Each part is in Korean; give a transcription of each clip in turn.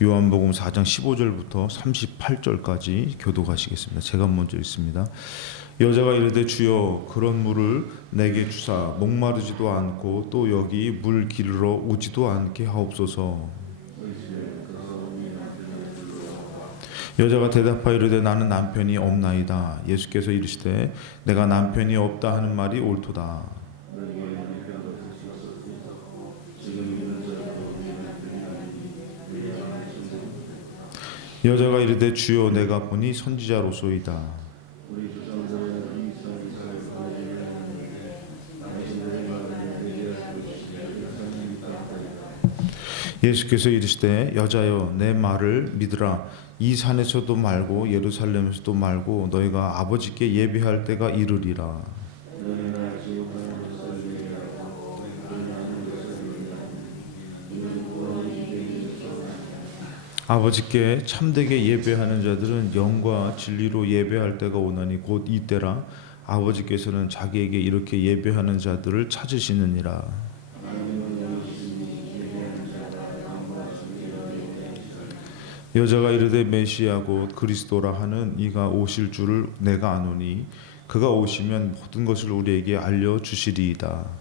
요한복음 4장 15절부터 38절까지 교독하시겠습니다. 제가 먼저 읽습니다. 여자가 이르되 주여 그런 물을 내게 주사 목마르지도 않고 또 여기 물 기르러 오지도 않게 하옵소서. 여자가 대답하여 이르되 나는 남편이 없나이다. 예수께서 이르시되 내가 남편이 없다 하는 말이 옳도다. 여자가 이르되 주여 내가 보니 선지자로소이다. 예수께서 이르시되 여자여 내 말을 믿으라. 이 산에서도 말고 예루살렘에서도 말고 너희가 아버지께 예배할 때가 이르리라. 아버지께 참되게 예배하는 자들은 영과 진리로 예배할 때가 오나니 곧 이때라. 아버지께서는 자기에게 이렇게 예배하는 자들을 찾으시느니라. 여자가 이르되 메시아 곧 그리스도라 하는 이가 오실 줄을 내가 아노니 그가 오시면 모든 것을 우리에게 알려주시리이다.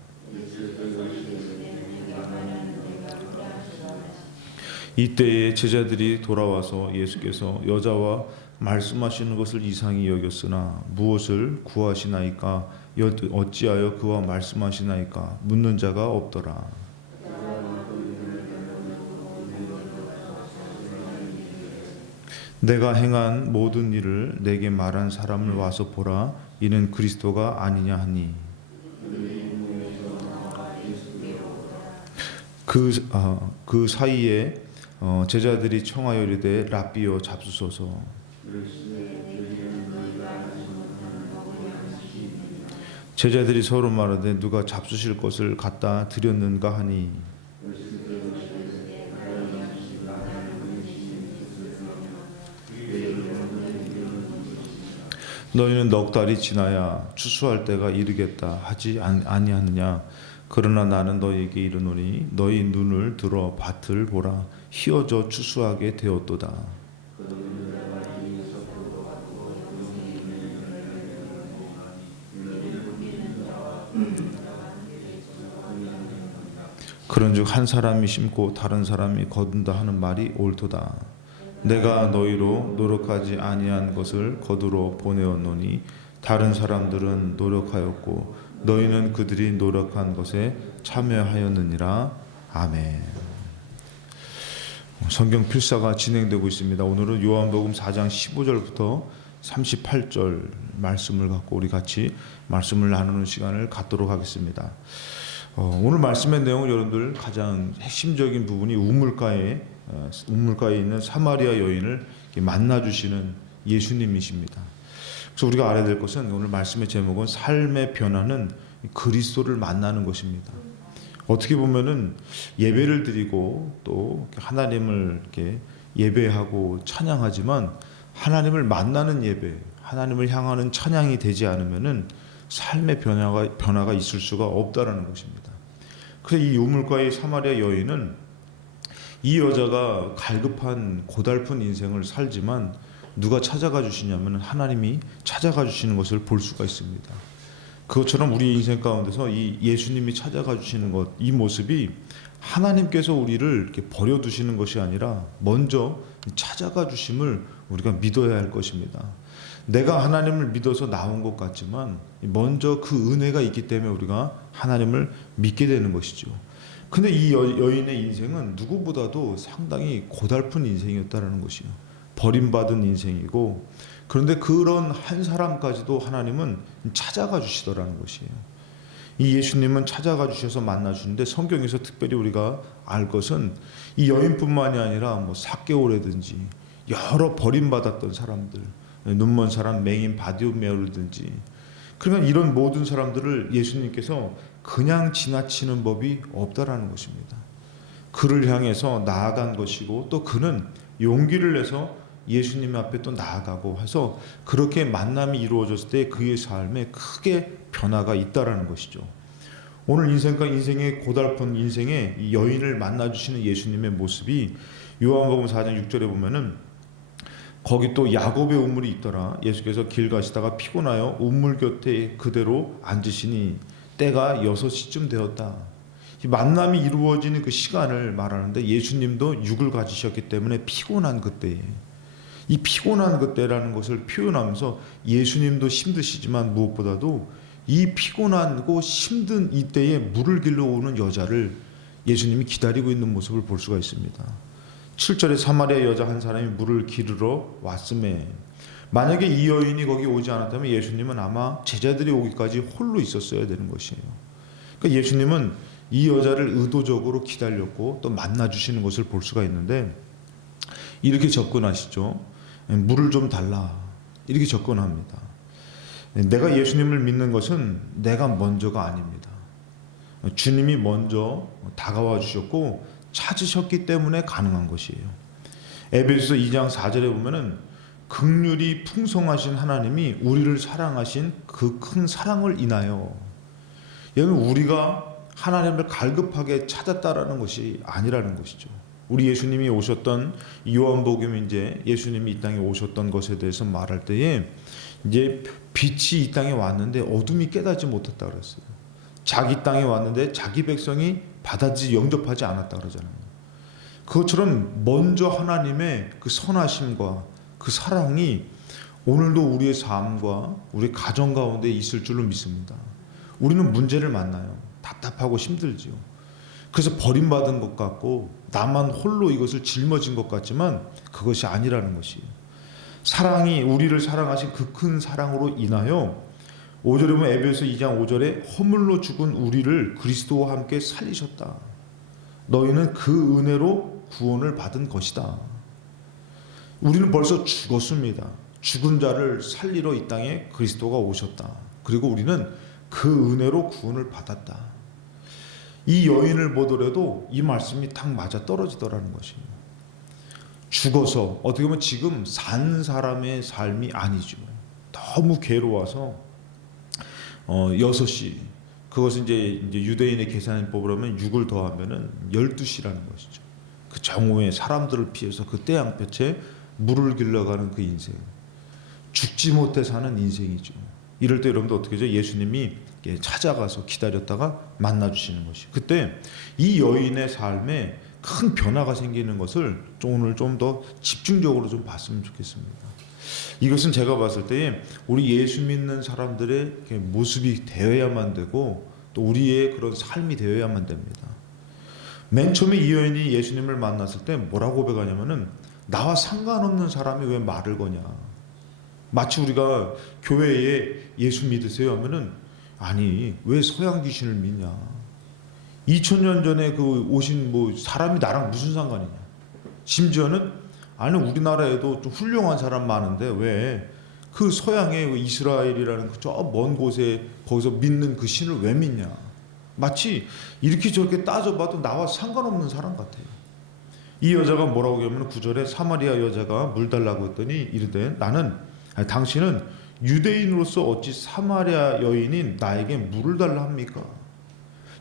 이때에 제자들이 돌아와서 예수께서 여자와 말씀하시는 것을 이상히 여겼으나 무엇을 구하시나이까 어찌하여 그와 말씀하시나이까 묻는 자가 없더라. 내가 행한 모든 일을 내게 말한 사람을 와서 보라. 이는 그리스도가 아니냐 하니 그 사이에 제자들이 청하여 이르되 랍비여 잡수소서. 제자들이 서로 말하되 누가 잡수실 것을 갖다 드렸는가 하니 너희는 넉 달이 지나야 추수할 때가 이르겠다 하지 아니하느냐. 그러나 나는 너희에게 이르노니 너희 눈을 들어 밭을 보라. 희어져 추수하게 되었도다. 그런즉 한 사람이 심고 다른 사람이 거둔다 하는 말이 옳도다. 내가 너희로 노력하지 아니한 것을 거두러 보내었노니 다른 사람들은 노력하였고 너희는 그들이 노력한 것에 참여하였느니라. 아멘. 성경 필사가 진행되고 있습니다. 오늘은 요한복음 4장 15절부터 38절 말씀을 갖고 우리 같이 말씀을 나누는 시간을 갖도록 하겠습니다. 오늘 말씀의 내용은 여러분들 가장 핵심적인 부분이 우물가에 있는 사마리아 여인을 만나주시는 예수님이십니다. 그래서 우리가 알아야 될 것은 오늘 말씀의 제목은 삶의 변화는 그리스도를 만나는 것입니다. 어떻게 보면은 예배를 드리고 또 하나님을 이렇게 예배하고 찬양하지만 하나님을 만나는 예배, 하나님을 향하는 찬양이 되지 않으면은 삶의 변화가 있을 수가 없다라는 것입니다. 그래서 이 우물가의 사마리아 여인은 이 여자가 갈급한 고달픈 인생을 살지만 누가 찾아가 주시냐면 하나님이 찾아가 주시는 것을 볼 수가 있습니다. 그것처럼 우리 인생 가운데서 이 예수님이 찾아가 주시는 것, 이 모습이 하나님께서 우리를 이렇게 버려두시는 것이 아니라 먼저 찾아가 주심을 우리가 믿어야 할 것입니다. 내가 하나님을 믿어서 나온 것 같지만 먼저 그 은혜가 있기 때문에 우리가 하나님을 믿게 되는 것이죠. 근데 이 여인의 인생은 누구보다도 상당히 고달픈 인생이었다는 것이요. 버림받은 인생이고, 그런데 그런 한 사람까지도 하나님은 찾아가 주시더라는 것이에요. 이 예수님은 찾아가 주셔서 만나 주는데 성경에서 특별히 우리가 알 것은 이 여인뿐만이 아니라 뭐 삭개오라든지 여러 버림받았던 사람들, 눈먼 사람 맹인 바디메오라든지, 그러니까 이런 모든 사람들을 예수님께서 그냥 지나치는 법이 없다라는 것입니다. 그를 향해서 나아간 것이고 또 그는 용기를 내서 예수님 앞에 또 나아가고 해서 그렇게 만남이 이루어졌을 때 그의 삶에 크게 변화가 있다라는 것이죠. 오늘 인생의 고달픈 인생에 이 여인을 만나주시는 예수님의 모습이 요한복음 4장 6절에 보면은 거기 또 야곱의 우물이 있더라. 예수께서 길 가시다가 피곤하여 우물 곁에 그대로 앉으시니 때가 6시쯤 되었다. 이 만남이 이루어지는 그 시간을 말하는데 예수님도 육을 가지셨기 때문에 피곤한 그때에, 이 피곤한 그때라는 것을 표현하면서 예수님도 힘드시지만 무엇보다도 이 피곤하고 힘든 이때에 물을 길러 오는 여자를 예수님이 기다리고 있는 모습을 볼 수가 있습니다. 7절에 사마리아 여자 한 사람이 물을 기르러 왔음에, 만약에 이 여인이 거기 오지 않았다면 예수님은 아마 제자들이 오기까지 홀로 있었어야 되는 것이에요. 그러니까 예수님은 이 여자를 의도적으로 기다렸고 또 만나주시는 것을 볼 수가 있는데, 이렇게 접근하시죠. 물을 좀 달라, 이렇게 접근합니다. 내가 예수님을 믿는 것은 내가 먼저가 아닙니다. 주님이 먼저 다가와 주셨고 찾으셨기 때문에 가능한 것이에요. 에베소서 2장 4절에 보면은 긍휼이 풍성하신 하나님이 우리를 사랑하신 그 큰 사랑을 인하여, 여러분 우리가 하나님을 갈급하게 찾았다라는 것이 아니라는 것이죠. 우리 예수님이 오셨던 요한복음, 이제 예수님이 이 땅에 오셨던 것에 대해서 말할 때에 이제 빛이 이 땅에 왔는데 어둠이 깨닫지 못했다 그랬어요. 자기 땅에 왔는데 자기 백성이 받아들이지 영접하지 않았다 그러잖아요. 그것처럼 먼저 하나님의 그 선하심과 그 사랑이 오늘도 우리의 삶과 우리 가정 가운데 있을 줄로 믿습니다. 우리는 문제를 만나요. 답답하고 힘들지요. 그래서 버림받은 것 같고 나만 홀로 이것을 짊어진 것 같지만 그것이 아니라는 것이에요. 사랑이, 우리를 사랑하신 그 큰 사랑으로 인하여 5절에 보면 에베소 2장 5절에 허물로 죽은 우리를 그리스도와 함께 살리셨다. 너희는 그 은혜로 구원을 받은 것이다. 우리는 벌써 죽었습니다. 죽은 자를 살리러 이 땅에 그리스도가 오셨다. 그리고 우리는 그 은혜로 구원을 받았다. 이 여인을 보더라도 이 말씀이 딱 맞아 떨어지더라는 것이에요. 죽어서 어떻게 보면 지금 산 사람의 삶이 아니죠. 너무 괴로워서 6시, 그것은 이제 유대인의 계산법으로 하면 6을 더하면은 12시라는 것이죠. 그 정오에 사람들을 피해서 그 태양볕에 물을 길러가는 그 인생, 죽지 못해 사는 인생이죠. 이럴 때 여러분들 어떻게 하죠? 예수님이 찾아가서 기다렸다가 만나주시는 것이, 그때 이 여인의 삶에 큰 변화가 생기는 것을 오늘 좀 더 집중적으로 좀 봤으면 좋겠습니다. 이것은 제가 봤을 때 우리 예수 믿는 사람들의 모습이 되어야만 되고 또 우리의 그런 삶이 되어야만 됩니다. 맨 처음에 이 여인이 예수님을 만났을 때 뭐라고 고백하냐면은 나와 상관없는 사람이 왜 말을 거냐. 마치 우리가 교회에 예수 믿으세요 하면은 아니 왜 서양 귀신을 믿냐. 2000년 전에 그 오신 사람이 나랑 무슨 상관이냐. 심지어는 아니 우리나라에도 좀 훌륭한 사람 많은데 왜 그 서양의 이스라엘이라는 그 저 먼 곳에 거기서 믿는 그 신을 왜 믿냐. 마치 이렇게 저렇게 따져봐도 나와 상관없는 사람 같아요. 이 여자가 뭐라고 하면 9절에 사마리아 여자가 물 달라고 했더니 이르되 당신은 유대인으로서 어찌 사마리아 여인인 나에게 물을 달라 합니까?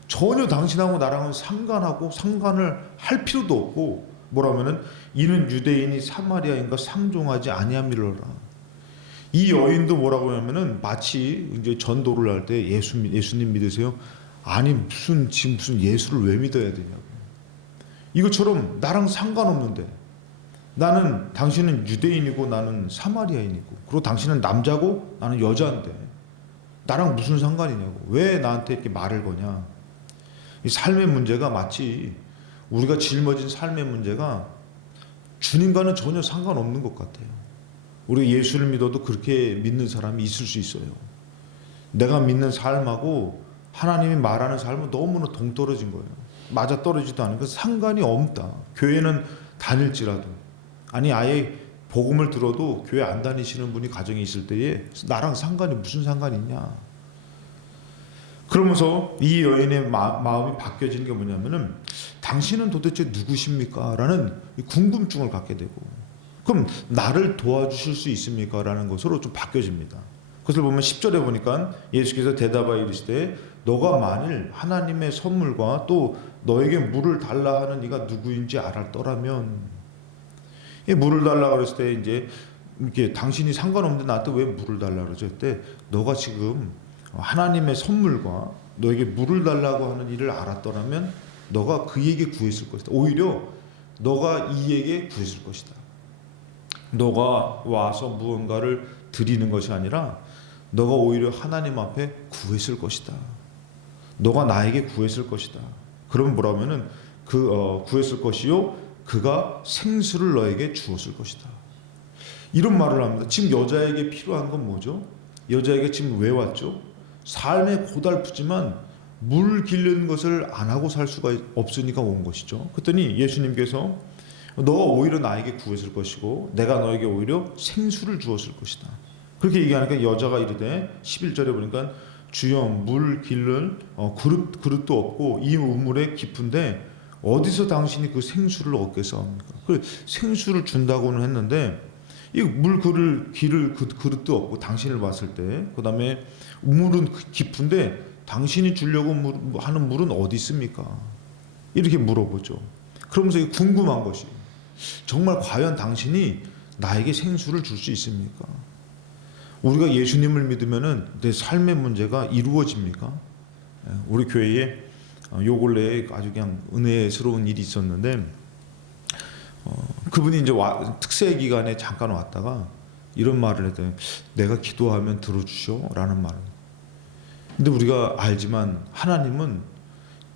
전혀 당신하고 나랑은 상관을 할 필요도 없고 뭐라면은 이는 유대인이 사마리아인과 상종하지 아니함이로라. 이 여인도 뭐라고 하면은 마치 이제 전도를 할 때 예수님 믿으세요? 아니 무슨 예수를 왜 믿어야 되냐고. 이것처럼 나랑 상관없는데 나는 당신은 유대인이고 나는 사마리아인이고 그리고 당신은 남자고 나는 여자인데 나랑 무슨 상관이냐고. 왜 나한테 이렇게 말을 거냐. 이 삶의 문제가 마치 우리가 짊어진 삶의 문제가 주님과는 전혀 상관없는 것 같아요. 우리가 예수를 믿어도 그렇게 믿는 사람이 있을 수 있어요. 내가 믿는 삶하고 하나님이 말하는 삶은 너무나 동떨어진 거예요. 맞아떨어지지도 않은, 그래서 상관이 없다. 교회는 다닐지라도, 아니 아예 복음을 들어도 교회 안 다니시는 분이 가정에 있을 때에 나랑 상관이 무슨 상관이 있냐. 그러면서 이 여인의 마음이 바뀌어지는 게 뭐냐면은 당신은 도대체 누구십니까? 라는 궁금증을 갖게 되고, 그럼 나를 도와주실 수 있습니까? 라는 것으로 좀 바뀌어집니다. 그것을 보면 10절에 보니까 예수께서 대답하여 이르시되 너가 만일 하나님의 선물과 또 너에게 물을 달라 하는 이가 누구인지 알았더라면, 이 물을 달라 그랬을 때 이제 이렇게 당신이 상관없는데 나한테 왜 물을 달라 그러죠? 그때 너가 지금 하나님의 선물과 너에게 물을 달라고 하는 일을 알았더라면 너가 그에게 구했을 것이다. 오히려 너가 이에게 구했을 것이다. 너가 와서 무언가를 드리는 것이 아니라 너가 오히려 하나님 앞에 구했을 것이다. 너가 나에게 구했을 것이다. 그러면 뭐라면은 구했을 것이요 그가 생수를 너에게 주었을 것이다. 이런 말을 합니다. 지금 여자에게 필요한 건 뭐죠? 여자에게 지금 왜 왔죠? 삶에 고달프지만 물 기르는 것을 안 하고 살 수가 없으니까 온 것이죠. 그랬더니 예수님께서 너가 오히려 나에게 구했을 것이고 내가 너에게 오히려 생수를 주었을 것이다. 그렇게 얘기하니까 여자가 이르되 11절에 보니까 주여 물 기를 그릇도 없고 이 우물에 깊은데 어디서 당신이 그 생수를 얻겠사옵니까? 그 생수를 준다고는 했는데 이 물 기를 그릇도 없고 당신을 봤을 때 그다음에 우물은 깊은데 당신이 주려고 하는 물은 어디 있습니까? 이렇게 물어보죠. 그러면서 궁금한 것이 정말 과연 당신이 나에게 생수를 줄 수 있습니까? 우리가 예수님을 믿으면은 내 삶의 문제가 이루어집니까? 우리 교회에 요 근래에 아주 그냥 은혜스러운 일이 있었는데 그분이 이제 특세 기간에 잠깐 왔다가 이런 말을 했더니 내가 기도하면 들어주셔라는 말을. 근데 우리가 알지만 하나님은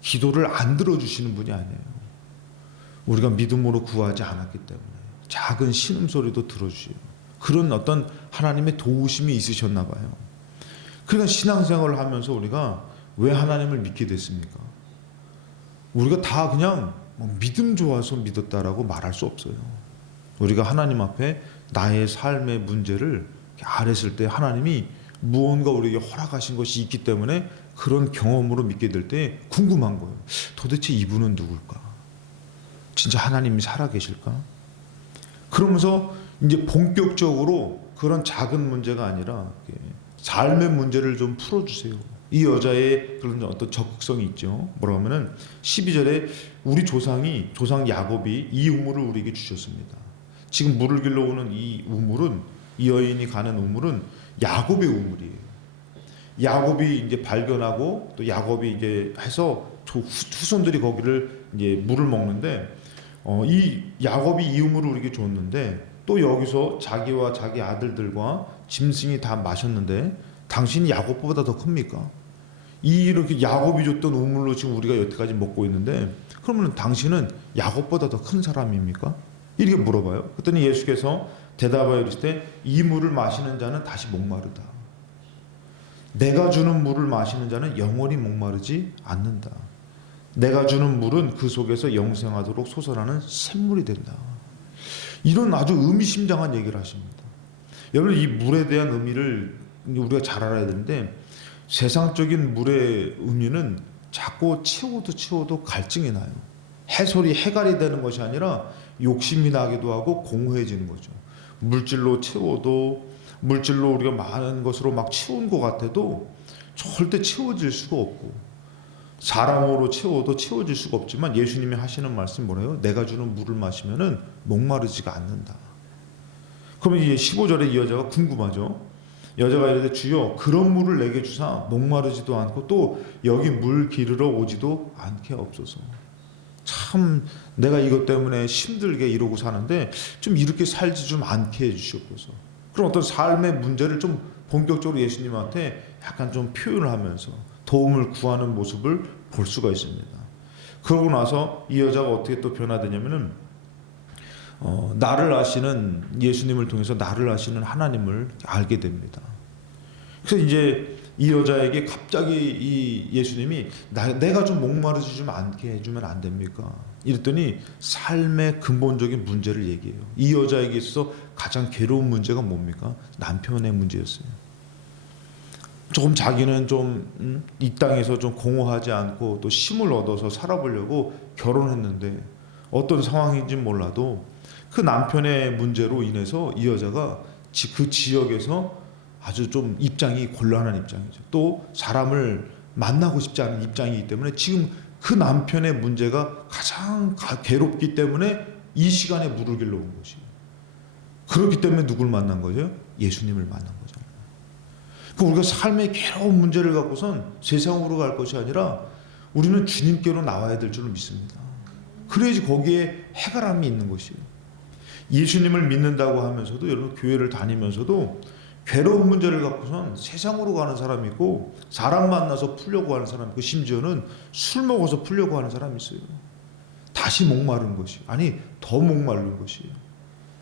기도를 안 들어주시는 분이 아니에요. 우리가 믿음으로 구하지 않았기 때문에 작은 신음소리도 들어주세요. 그런 어떤 하나님의 도우심이 있으셨나 봐요. 그러니까 신앙생활을 하면서 우리가 왜 하나님을 믿게 됐습니까? 우리가 다 그냥 믿음 좋아서 믿었다라고 말할 수 없어요. 우리가 하나님 앞에 나의 삶의 문제를 아랬을 때 하나님이 무언가 우리에게 허락하신 것이 있기 때문에 그런 경험으로 믿게 될 때 궁금한 거예요. 도대체 이분은 누굴까? 진짜 하나님이 살아계실까? 그러면서 이제 본격적으로 그런 작은 문제가 아니라 삶의 문제를 좀 풀어주세요. 이 여자의 그런 어떤 적극성이 있죠. 뭐라고 하면은 12절에 우리 조상 야곱이 이 우물을 우리에게 주셨습니다. 지금 물을 길러 오는 이 우물은 이 여인이 가는 우물은 야곱의 우물이에요. 야곱이 이제 발견하고 또 야곱이 이제 해서 후손들이 거기를 이제 물을 먹는데 이 야곱이 이 우물을 우리에게 줬는데 또 여기서 자기와 자기 아들들과 짐승이 다 마셨는데 당신이 야곱보다 더 큽니까? 이렇게 야곱이 줬던 우물로 지금 우리가 여태까지 먹고 있는데 그러면 당신은 야곱보다 더 큰 사람입니까? 이렇게 물어봐요. 그랬더니 예수께서 대답하여 이르시되 이 물을 마시는 자는 다시 목마르다. 내가 주는 물을 마시는 자는 영원히 목마르지 않는다. 내가 주는 물은 그 속에서 영생하도록 솟아나는 샘물이 된다. 이런 아주 의미심장한 얘기를 하십니다. 여러분 이 물에 대한 의미를 우리가 잘 알아야 되는데 세상적인 물의 의미는 자꾸 채워도 갈증이 나요. 해갈이 되는 것이 아니라 욕심이 나기도 하고 공허해지는 거죠. 물질로 채워도 물질로 우리가 많은 것으로 막 채운 것 같아도 절대 채워질 수가 없고 사랑으로 채워도 채워질 수가 없지만 예수님이 하시는 말씀 뭐래요? 내가 주는 물을 마시면은 목마르지가 않는다. 그러면 이제 15절에 이 여자가 궁금하죠. 여자가 이르되 주여 그런 물을 내게 주사 목마르지도 않고 또 여기 물 기르러 오지도 않게 없소서. 참 내가 이것 때문에 힘들게 이러고 사는데 좀 이렇게 살지 좀 않게 해주시옵소서. 그런 어떤 삶의 문제를 좀 본격적으로 예수님한테 약간 좀 표현을 하면서 도움을 구하는 모습을 볼 수가 있습니다. 그러고 나서 이 여자가 어떻게 또 변화되냐면은 나를 아시는 예수님을 통해서 나를 아시는 하나님을 알게 됩니다. 그래서 이제 이 여자에게 갑자기 이 예수님이 내가 좀 목마르지 좀 않게 해주면 안 됩니까? 이랬더니 삶의 근본적인 문제를 얘기해요. 이 여자에게 있어서 가장 괴로운 문제가 뭡니까? 남편의 문제였어요. 조금 자기는 좀 이 땅에서 좀 공허하지 않고 또 힘을 얻어서 살아보려고 결혼했는데 어떤 상황인지 몰라도 그 남편의 문제로 인해서 이 여자가 그 지역에서 아주 좀 입장이 곤란한 입장이죠. 또 사람을 만나고 싶지 않은 입장이기 때문에 지금 그 남편의 문제가 가장 괴롭기 때문에 이 시간에 물을 길러 온 것이에요. 그렇기 때문에 누굴 만난 거죠? 예수님을 만난 거잖아요. 그러니까 우리가 삶의 괴로운 문제를 갖고선 세상으로 갈 것이 아니라 우리는 주님께로 나와야 될 줄을 믿습니다. 그래야지 거기에 해결함이 있는 것이에요. 예수님을 믿는다고 하면서도 여러분 교회를 다니면서도 괴로운 문제를 갖고선 세상으로 가는 사람이 있고 사람 만나서 풀려고 하는 사람이 있고 심지어는 술 먹어서 풀려고 하는 사람이 있어요. 다시 목마른 것이 아니 더 목마른 것이에요.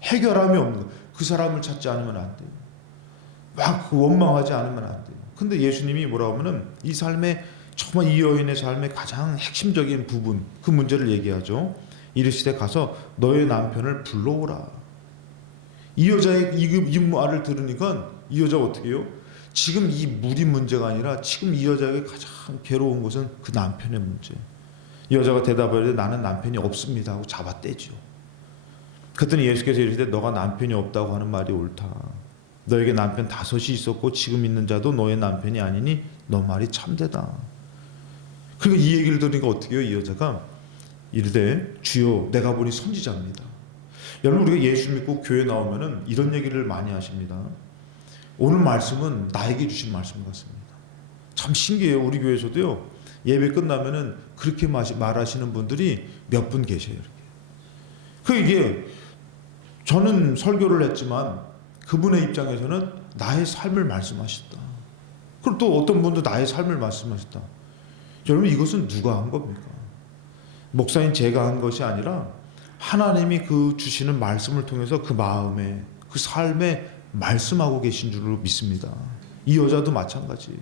해결함이 없는 거. 그 사람을 찾지 않으면 안 돼요. 막 원망하지 않으면 안 돼요. 근데 예수님이 뭐라고 하면은 이 삶의 정말 이 여인의 삶의 가장 핵심적인 부분 그 문제를 얘기하죠. 이르시되 가서 너의 남편을 불러오라. 이 여자의 이 말을 들으니까 이 여자가 어떻게 해요? 지금 이 물이 문제가 아니라 지금 이 여자에게 가장 괴로운 것은 그 남편의 문제. 이 여자가 대답하되 나는 남편이 없습니다 하고 잡아떼죠. 그랬더니 예수께서 이르시되 너가 남편이 없다고 하는 말이 옳다. 너에게 남편 5이 있었고 지금 있는 자도 너의 남편이 아니니 너 말이 참되다. 그리고 이 얘기를 들으니까 어떻게 해요? 이 여자가 이르되 주여 내가 보니 선지자입니다. 여러분 우리가 예수 믿고 교회 나오면은 이런 얘기를 많이 하십니다. 오늘 말씀은 나에게 주신 말씀 같습니다. 참 신기해요. 우리 교회에서도요. 예배 끝나면은 그렇게 말하시는 분들이 몇 분 계셔요. 이렇게. 그 이게 저는 설교를 했지만 그분의 입장에서는 나의 삶을 말씀하셨다. 그리고 또 어떤 분도 나의 삶을 말씀하셨다. 여러분 이것은 누가 한 겁니까? 목사님 제가 한 것이 아니라 하나님이 그 주시는 말씀을 통해서 그 마음에 그 삶에 말씀하고 계신 줄로 믿습니다. 이 여자도 마찬가지예요.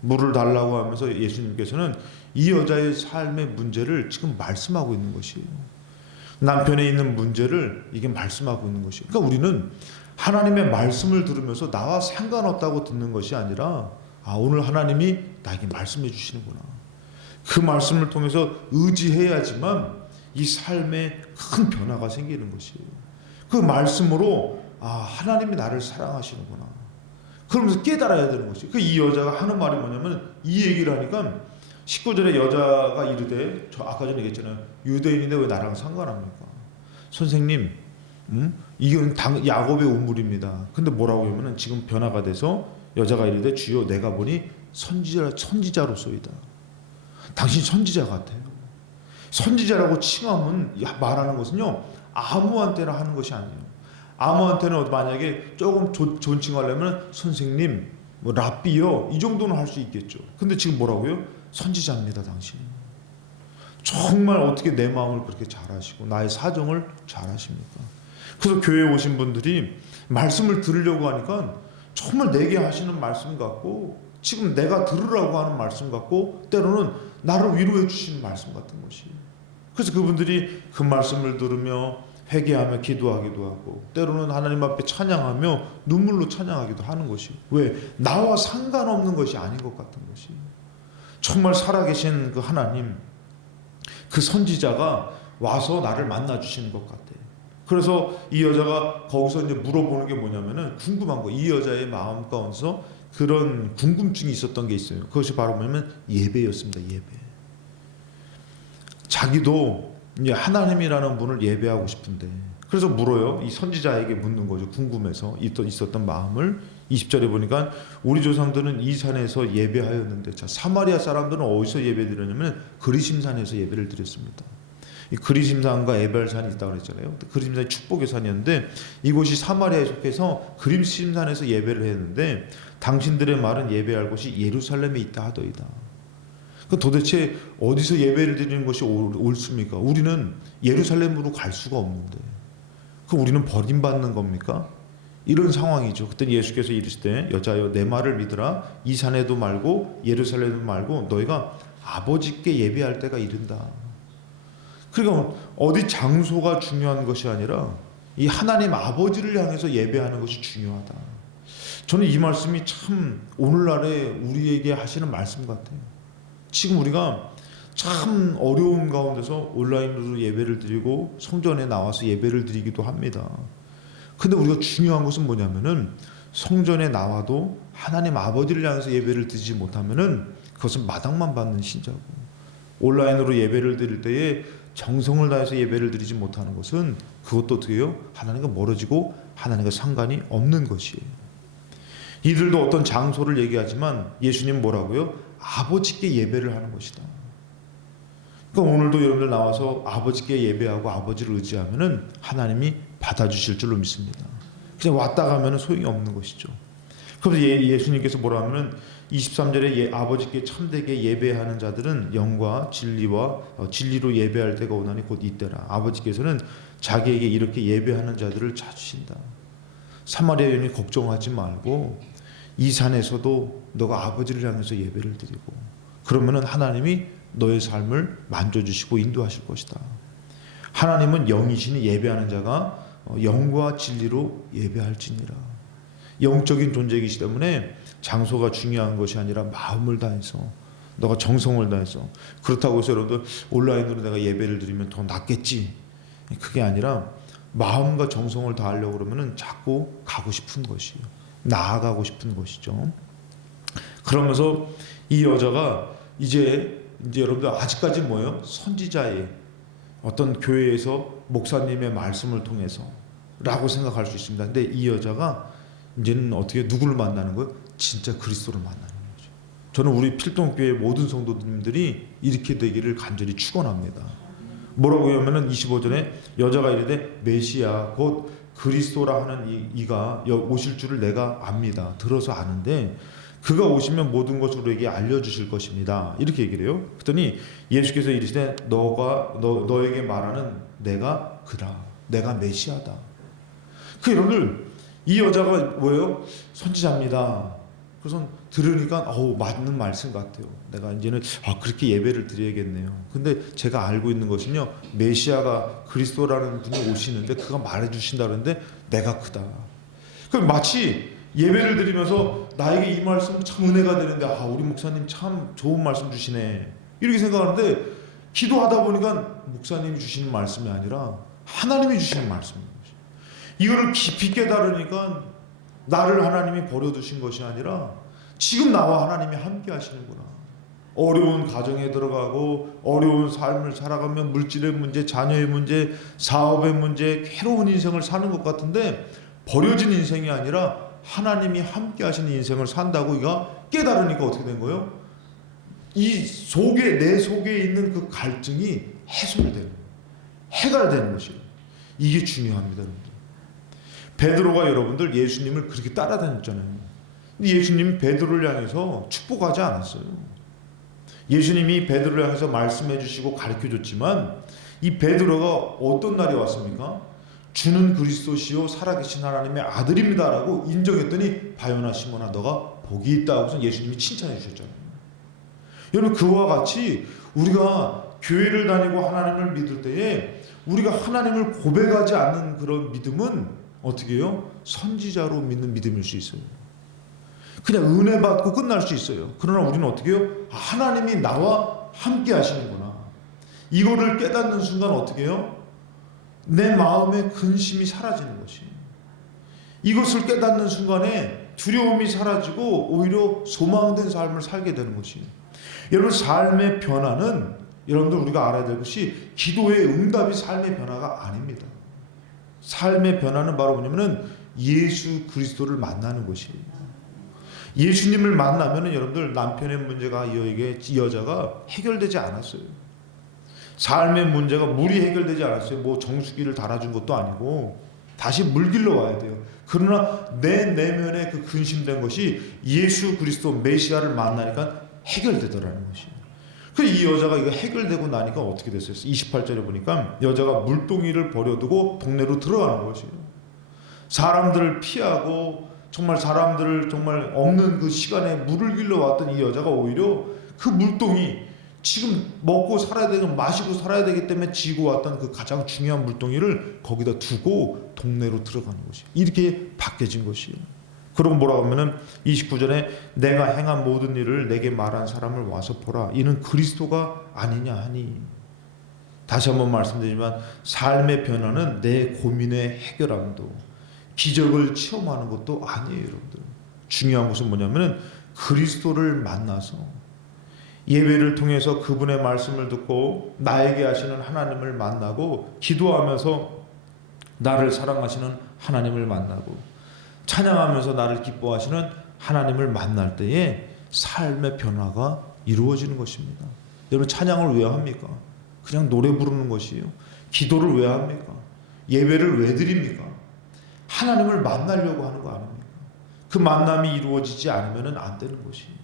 물을 달라고 하면서 예수님께서는 이 여자의 삶의 문제를 지금 말씀하고 있는 것이에요. 남편에 있는 문제를 이게 말씀하고 있는 것이에요. 그러니까 우리는 하나님의 말씀을 들으면서 나와 상관없다고 듣는 것이 아니라 오늘 하나님이 나에게 말씀해 주시는구나. 그 말씀을 통해서 의지해야지만 이 삶에 큰 변화가 생기는 것이에요. 그 말씀으로 하나님이 나를 사랑하시는구나. 그러면서 깨달아야 되는 것이에요. 이 여자가 하는 말이 뭐냐면 이 얘기를 하니까 19절에 여자가 이르되 저 아까 전에 얘기했잖아요. 유대인인데 왜 나랑 상관합니까? 선생님 이건 야곱의 우물입니다. 근데 뭐라고 하면은 지금 변화가 돼서 여자가 이르되 주여 내가 보니 선지자로소이다. 당신 선지자 같아요. 선지자라고 칭함은 말하는 것은요 아무한테나 하는 것이 아니에요. 아무한테는 만약에 조금 존칭하려면 선생님, 뭐 랍비요 이 정도는 할 수 있겠죠. 근데 지금 뭐라고요? 선지자입니다, 당신. 정말 어떻게 내 마음을 그렇게 잘 아시고 나의 사정을 잘 아십니까? 그래서 교회에 오신 분들이 말씀을 들으려고 하니까 정말 내게 하시는 말씀 같고 지금 내가 들으라고 하는 말씀 같고 때로는 나를 위로해 주시는 말씀 같은 것이. 그래서 그분들이 그 말씀을 들으며 회개하며 기도하기도 하고 때로는 하나님 앞에 찬양하며 눈물로 찬양하기도 하는 것이. 왜? 나와 상관없는 것이 아닌 것 같은 것이. 정말 살아계신 그 하나님, 그 선지자가 와서 나를 만나 주시는 것 같아요. 그래서 이 여자가 거기서 이제 물어보는 게 뭐냐면은 궁금한 거. 이 여자의 마음 가운데서 그런 궁금증이 있었던 게 있어요. 그것이 바로 뭐냐면 예배였습니다. 예배. 자기도 이제 하나님이라는 분을 예배하고 싶은데 그래서 물어요. 이 선지자에게 묻는 거죠. 궁금해서 있었던 마음을. 20절에 보니까 우리 조상들은 이 산에서 예배하였는데 자 사마리아 사람들은 어디서 예배드렸냐면 그리심산에서 예배를 드렸습니다. 이 그리심산과 에발산이 있다고 그랬잖아요. 그리심산이 축복의 산이었는데 이곳이 사마리아에 속해서 그리심산에서 예배를 했는데 당신들의 말은 예배할 곳이 예루살렘에 있다 하더이다. 도대체 어디서 예배를 드리는 것이 옳습니까? 우리는 예루살렘으로 갈 수가 없는데 우리는 버림받는 겁니까? 이런 상황이죠. 그때 예수께서 이르시되 여자여 내 말을 믿으라. 이 산에도 말고 예루살렘도 말고 너희가 아버지께 예배할 때가 이른다. 그러니까 어디 장소가 중요한 것이 아니라 이 하나님 아버지를 향해서 예배하는 것이 중요하다. 저는 이 말씀이 참 오늘날에 우리에게 하시는 말씀 같아요. 지금 우리가 참 어려운 가운데서 온라인으로 예배를 드리고 성전에 나와서 예배를 드리기도 합니다. 근데 우리가 중요한 것은 뭐냐면은 성전에 나와도 하나님 아버지를 향해서 예배를 드리지 못하면은 그것은 마당만 받는 신자고, 온라인으로 예배를 드릴 때에 정성을 다해서 예배를 드리지 못하는 것은 그것도 어떻게 해요? 하나님과 멀어지고 하나님과 상관이 없는 것이에요. 이들도 어떤 장소를 얘기하지만 예수님 뭐라고요? 아버지께 예배를 하는 것이다. 그러니까 오늘도 여러분들 나와서 아버지께 예배하고 아버지를 의지하면은 하나님이 받아주실 줄로 믿습니다. 그냥 왔다 가면은 소용이 없는 것이죠. 그래서 예수님께서 뭐라 하면은 23절에 아버지께 참되게 예배하는 자들은 영과 진리와 진리로 예배할 때가 오나니 곧 이때라. 아버지께서는 자기에게 이렇게 예배하는 자들을 찾으신다. 사마리아 여인이 걱정하지 말고 이 산에서도 너가 아버지를 향해서 예배를 드리고 그러면은 하나님이 너의 삶을 만져주시고 인도하실 것이다. 하나님은 영이시니 예배하는 자가 영과 진리로 예배할지니라. 영적인 존재이기 때문에 장소가 중요한 것이 아니라 마음을 다해서, 너가 정성을 다해서. 그렇다고 해서 여러분들 온라인으로 내가 예배를 드리면 더 낫겠지, 그게 아니라 마음과 정성을 다하려고 그러면은 자꾸 가고 싶은 것이에요. 나아가고 싶은 것이죠. 그러면서 이 여자가 이제 여러분들 아직까지 뭐예요? 선지자의 어떤 교회에서 목사님의 말씀을 통해서 라고 생각할 수 있습니다. 근데 이 여자가 이제는 어떻게 누구를 만나는 거예요? 진짜 그리스도를 만나는 거죠. 저는 우리 필동교회 모든 성도님들이 이렇게 되기를 간절히 축원합니다. 뭐라고 하면은 25절에 여자가 이르되 메시아 곧 그리스도라 하는 이가 오실 줄을 내가 압니다. 들어서 아는데 그가 오시면 모든 것을 우리에게 알려주실 것입니다. 이렇게 얘기를 해요. 그랬더니 예수께서 이르시되 너에게 말하는 내가 그다. 내가 메시아다. 그 여러분들 이 여자가 뭐예요? 선지자입니다. 그래서 들으니까 맞는 말씀 같아요. 내가 이제는 그렇게 예배를 드려야겠네요. 근데 제가 알고 있는 것은요, 메시아가 그리스도라는 분이 오시는데 그가 말해주신다 그러는데 내가 크다. 그럼 마치 예배를 드리면서 나에게 이 말씀 참 은혜가 되는데 우리 목사님 참 좋은 말씀 주시네 이렇게 생각하는데 기도하다 보니까 목사님이 주시는 말씀이 아니라 하나님이 주시는 말씀인 거죠. 이거를 깊이 깨달으니까 나를 하나님이 버려두신 것이 아니라 지금 나와 하나님이 함께 하시는구나. 어려운 가정에 들어가고 어려운 삶을 살아가면 물질의 문제, 자녀의 문제, 사업의 문제, 괴로운 인생을 사는 것 같은데 버려진 인생이 아니라 하나님이 함께 하시는 인생을 산다고 이가 깨달으니까 어떻게 된 거예요? 이 속에, 내 속에 있는 그 갈증이 해소되는 거예요. 해결되는 것이에요. 이게 중요합니다, 여러분들. 베드로가 여러분들 예수님을 그렇게 따라다녔잖아요. 근데 예수님이 베드로를 향해서 축복하지 않았어요. 예수님이 베드로를 향해서 말씀해 주시고 가르쳐 줬지만 이 베드로가 어떤 날이 왔습니까? 주는 그리스도시요 살아계신 하나님의 아들입니다라고 인정했더니 바요나 시몬아 너가 복이 있다고 해서 예수님이 칭찬해 주셨잖아요. 여러분 그와 같이 우리가 교회를 다니고 하나님을 믿을 때에 우리가 하나님을 고백하지 않는 그런 믿음은 어떻게 해요? 선지자로 믿는 믿음일 수 있어요. 그냥 은혜 받고 끝날 수 있어요. 그러나 우리는 어떻게 해요? 하나님이 나와 함께 하시는구나. 이거를 깨닫는 순간 어떻게 해요? 내 마음의 근심이 사라지는 것이에요. 이것을 깨닫는 순간에 두려움이 사라지고 오히려 소망된 삶을 살게 되는 것이에요. 여러분 삶의 변화는 여러분들 우리가 알아야 될 것이 기도의 응답이 삶의 변화가 아닙니다. 삶의 변화는 바로 뭐냐면은 예수 그리스도를 만나는 것이에요. 예수님을 만나면은 여러분들 남편의 문제가 이 여자가 해결되지 않았어요. 삶의 문제가 물이 해결되지 않았어요. 뭐 정수기를 달아준 것도 아니고 다시 물길로 와야 돼요. 그러나 내 내면의 그 근심된 것이 예수 그리스도 메시아를 만나니까 해결되더라는 것이에요. 이 여자가 이거 해결되고 나니까 어떻게 됐어요? 28절에 보니까 여자가 물동이를 버려두고 동네로 들어가는 것이에요. 사람들을 피하고 정말 사람들을 정말 없는 그 시간에 물을 길러 왔던 이 여자가 오히려 그 물동이 지금 먹고 살아야 되고 마시고 살아야 되기 때문에 지고 왔던 그 가장 중요한 물동이를 거기다 두고 동네로 들어가는 것이에요. 이렇게 바뀌어진 것이에요. 그러고 뭐라고 하면은 29절에 내가 행한 모든 일을 내게 말한 사람을 와서 보라. 이는 그리스도가 아니냐 하니. 다시 한번 말씀드리지만 삶의 변화는 내 고민의 해결함도 기적을 체험하는 것도 아니에요, 여러분들. 중요한 것은 뭐냐면 그리스도를 만나서 예배를 통해서 그분의 말씀을 듣고 나에게 하시는 하나님을 만나고 기도하면서 나를 사랑하시는 하나님을 만나고 찬양하면서 나를 기뻐하시는 하나님을 만날 때에 삶의 변화가 이루어지는 것입니다. 여러분, 찬양을 왜 합니까? 그냥 노래 부르는 것이에요. 기도를 왜 합니까? 예배를 왜 드립니까? 하나님을 만나려고 하는 거 아닙니까? 그 만남이 이루어지지 않으면 안 되는 것이에요.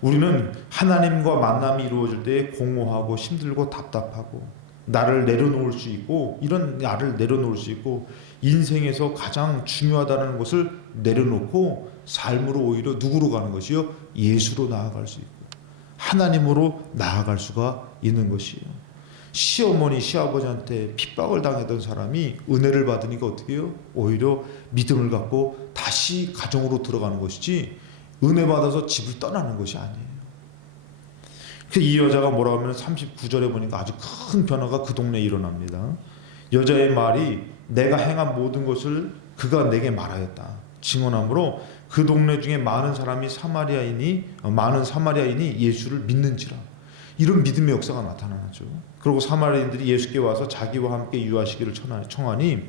우리는 하나님과 만남이 이루어질 때 공허하고 힘들고 답답하고 나를 내려놓을 수 있고 이런 나를 내려놓을 수 있고 인생에서 가장 중요하다는 것을 내려놓고 삶으로 오히려 누구로 가는 것이요? 예수로 나아갈 수 있고 하나님으로 나아갈 수가 있는 것이에요. 시어머니 시아버지한테 핍박을 당했던 사람이 은혜를 받으니까 어떻게 해요? 오히려 믿음을 갖고 다시 가정으로 들어가는 것이지 은혜 받아서 집을 떠나는 것이 아니에요. 이 여자가 뭐라고 하면 39절에 보니까 아주 큰 변화가 그 동네에 일어납니다. 여자의 말이 내가 행한 모든 것을 그가 내게 말하였다 증언하므로 그 동네 중에 많은 사마리아인이 예수를 믿는지라. 이런 믿음의 역사가 나타나죠. 그리고 사마리아인들이 예수께 와서 자기와 함께 유하시기를 청하니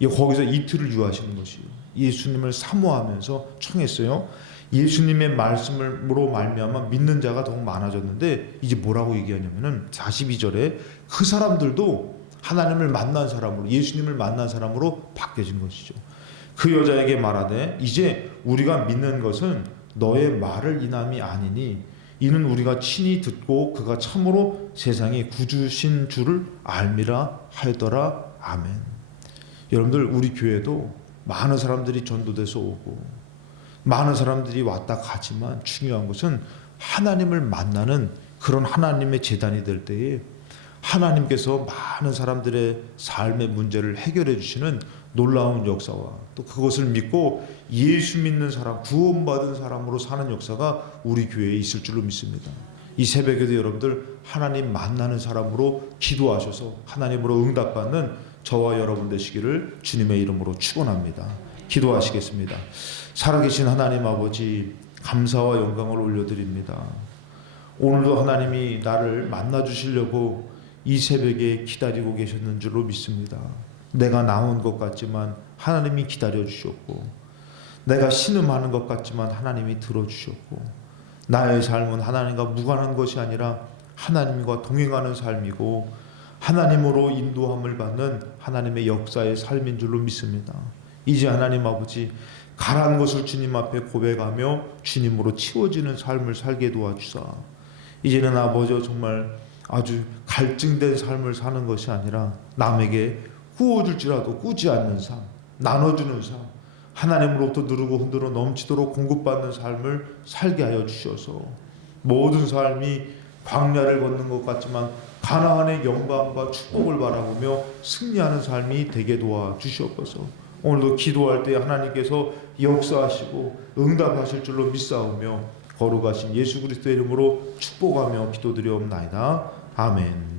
거기서 이틀을 유하시는 것이에요. 예수님을 사모하면서 청했어요. 예수님의 말씀으로 말미암아 믿는 자가 더욱 많아졌는데 이제 뭐라고 얘기하냐면은 42절에 그 사람들도 하나님을 만난 사람으로 예수님을 만난 사람으로 바뀌어진 것이죠. 그 여자에게 말하되 이제 우리가 믿는 것은 너의 말을 인함이 아니니 이는 우리가 친히 듣고 그가 참으로 세상의 구주신 줄을 알미라 하였더라. 아멘. 여러분들, 우리 교회도 많은 사람들이 전도돼서 오고 많은 사람들이 왔다 가지만 중요한 것은 하나님을 만나는 그런 하나님의 제단이 될 때에 하나님께서 많은 사람들의 삶의 문제를 해결해 주시는 놀라운 역사와 또 그것을 믿고 예수 믿는 사람, 구원받은 사람으로 사는 역사가 우리 교회에 있을 줄로 믿습니다. 이 새벽에도 여러분들 하나님 만나는 사람으로 기도하셔서 하나님으로 응답받는 저와 여러분 되시기를 주님의 이름으로 축원합니다. 기도하시겠습니다. 살아계신 하나님 아버지, 감사와 영광을 올려드립니다. 오늘도 하나님이 나를 만나주시려고 이 새벽에 기다리고 계셨는 줄로 믿습니다. 내가 나온 것 같지만 하나님이 기다려주셨고 내가 신음하는 것 같지만 하나님이 들어주셨고 나의 삶은 하나님과 무관한 것이 아니라 하나님과 동행하는 삶이고 하나님으로 인도함을 받는 하나님의 역사의 삶인 줄로 믿습니다. 이제 하나님 아버지, 가라앉은 것을 주님 앞에 고백하며 주님으로 치워지는 삶을 살게 도와주사 이제는 아버지 정말 아주 갈증된 삶을 사는 것이 아니라 남에게 구워줄지라도 꾸지 않는 삶, 나눠주는 삶, 하나님으로부터 누르고 흔들어 넘치도록 공급받는 삶을 살게 하여 주셔서 모든 삶이 광야를 걷는 것 같지만 가나안의 영광과 축복을 바라보며 승리하는 삶이 되게 도와주시옵소서. 오늘도 기도할 때 하나님께서 역사하시고 응답하실 줄로 믿사오며 거룩하신 예수 그리스도의 이름으로 축복하며 기도드리옵나이다. 아멘.